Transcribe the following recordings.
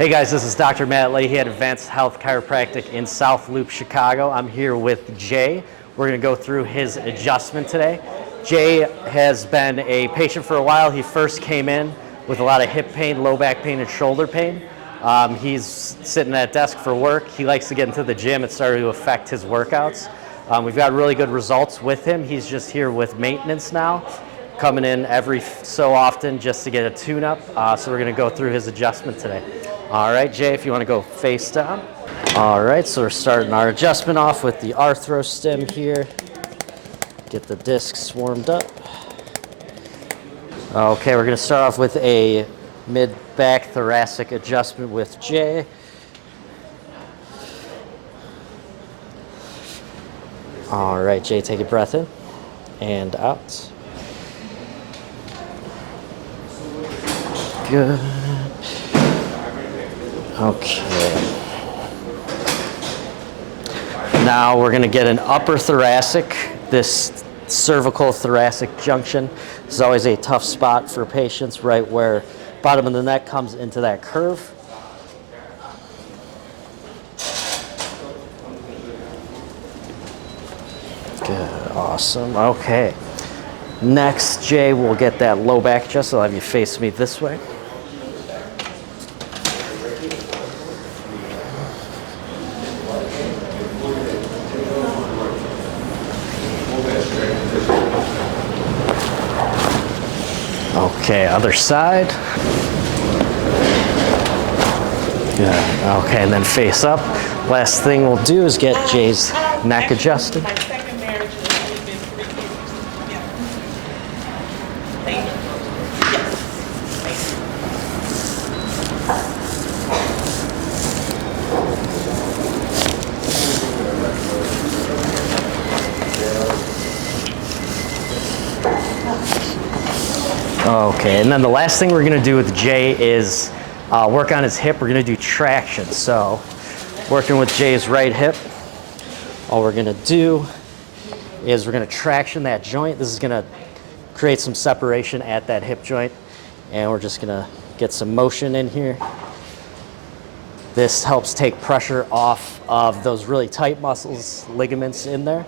Hey guys, this is Dr. Matt Lahey at Advanced Health Chiropractic in South Loop, Chicago. I'm here with Jay. We're going to go through his adjustment today. Jay has been a patient for a while. He first came in with a lot of hip pain, low back pain, and shoulder pain. He's sitting at a desk for work. He likes to get into the gym. It started to affect his workouts. We've got really good results with him. He's just here with maintenance now, coming in every so often just to get a tune-up. So we're going to go through his adjustment today. All right, Jay, if you want to go face down. All right, so we're starting our adjustment off with the arthro stem here. Get the discs warmed up. Okay, we're going to start off with a mid-back thoracic adjustment with Jay. All right, Jay, take a breath in and out. Good. Okay. Now we're going to get an upper thoracic, this cervical thoracic junction. This is always a tough spot for patients, right where bottom of the neck comes into that curve. Good, awesome. Okay. Next, Jay, we'll get that low back adjust. I'll have you face me this way. Okay, other side. Good. Okay, and then face up. Last thing we'll do is get Jay's neck adjusted. My second marriage has only been 3 years. Yeah. Thank you. Yes. Okay, and then the last thing we're gonna do with Jay is work on his hip. We're gonna do traction. So, working with Jay's right hip, all we're gonna do is we're gonna traction that joint. This is gonna create some separation at that hip joint, and we're just gonna get some motion in here. This helps take pressure off of those really tight muscles, ligaments in there,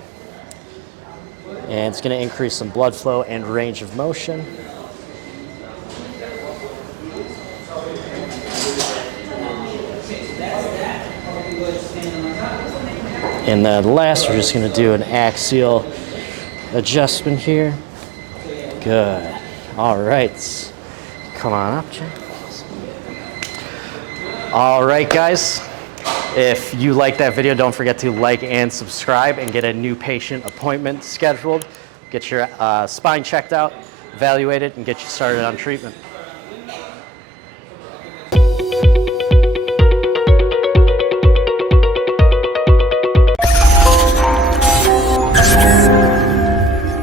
and it's gonna increase some blood flow and range of motion. And then last, we're just going to do an axial adjustment here. Good. All right. Come on up, Jay. All right, guys. If you like that video, don't forget to like and subscribe and get a new patient appointment scheduled. Get your spine checked out, evaluated, and get you started on treatment.